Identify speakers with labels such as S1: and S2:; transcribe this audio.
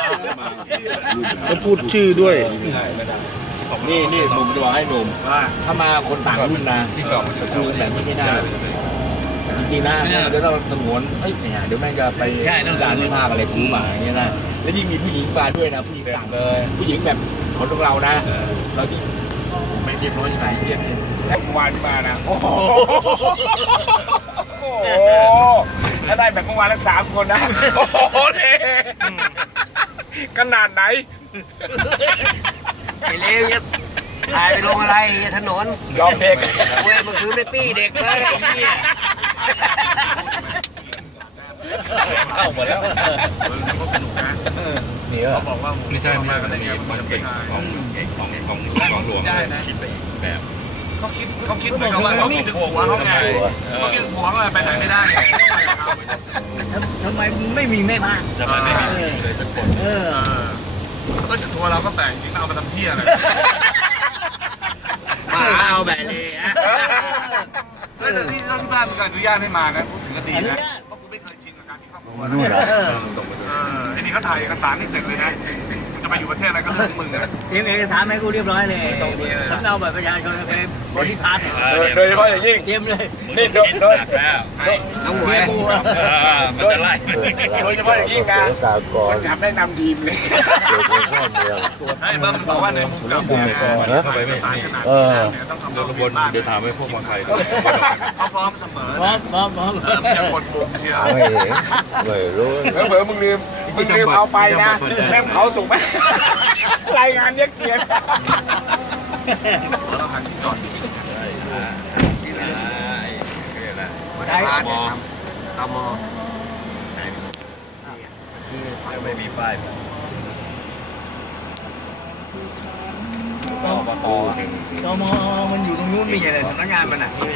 S1: ก็พูดชื่อด้วย
S2: นี่หนุ่มจะบอกให้หนุ่มว่าถ้ามาคนต่างรุ่นนะที่เก่าคือแบบนี้ไม่ได้จริงๆนะเดี๋ยวเราสงวนเนี่ยเดี๋ยวแม่งจะไปการไม่ภาพอะไรกูมาอย่างเงี้ยนะแล้วยิ่งมีผู้หญิงมาด้วยนะผู้หญิงต่างเลยผู้หญิงแบบคนของเรานะเราที่ไม่เรียบร้อยยังไงเรียบแล้วเมื่อวานที่มานะโอ้โหถ้าได้แบบเมื่อวานทั้ง3 คนนะโอ้โหเลยขนาดไหน
S3: ไอ้เลวจะถ่ายไปลงอะไรถนน
S2: ยอมเด็ก
S3: เว้ยมันคือไม่ปี้เด็กเลยไอ้เหี้ย
S4: เข้าหมดแล้ว
S5: เขาสนุกนะเขาบอกว่าไม่ใช่มากันได้ไงมันเป็นของหลวงคิดไปอีกแบบเขาคิดเหมือนกับว่าเขาคิดถึงผัวเขาไงเขาคิดถึงผัวเขาไปไหนไม่ได้
S3: ทำไมไม่มีแม่บ้าน
S5: ทำไมไม่มีเลยสักคนก็ทัวร์เราก็แปลกจริงเอามาทำเที่ยอะไร
S3: มาเอาแบบเลย
S5: แล้วที่บ้านมีการอนุญาตให้มานะพูดถึงก็ดีนะเพราะกูไม่เคยชินกับการมีครอบครัวไอ้นี่เขาถ่ายเอกสารนี่เสร็จเลยนะจะไปอยู่ประเทศอะไรก็เรื่องมึงอ่ะ
S3: เตรียมเอกสารให้กูเรียบร้อยเลยสำเนาบัตรประชาชนไปบริพาส
S2: โดยเฉพาะอย่างยิ่ง
S3: เตรียมเลย
S2: นี่โดย
S3: น้องหวย
S5: มันจะไล่
S2: โดยเฉพาะอย่างยิ่งนะคนขับได้นำทีมเลย
S5: ให้เบิ้มบอกว่าในมุกกับเข้าไปไม่สายขนาดนี้ต้องทำระบบ
S4: เดี๋ยวถามให้พวกมาใคร
S5: เขาพร้อมเสมออย่ากดปุ่มเชียร์
S1: ไม่รู้
S2: เผลอมึงลืมเอาไปนะแม่เขาส่งไหมรายงานเยอะเกียร์
S5: เราหันที่จอด
S3: ได้
S5: ตมไม่มีป้าย
S3: ตมมันอยู่ตรงนู้นมีอะไรสำนักงานมันอ่ะ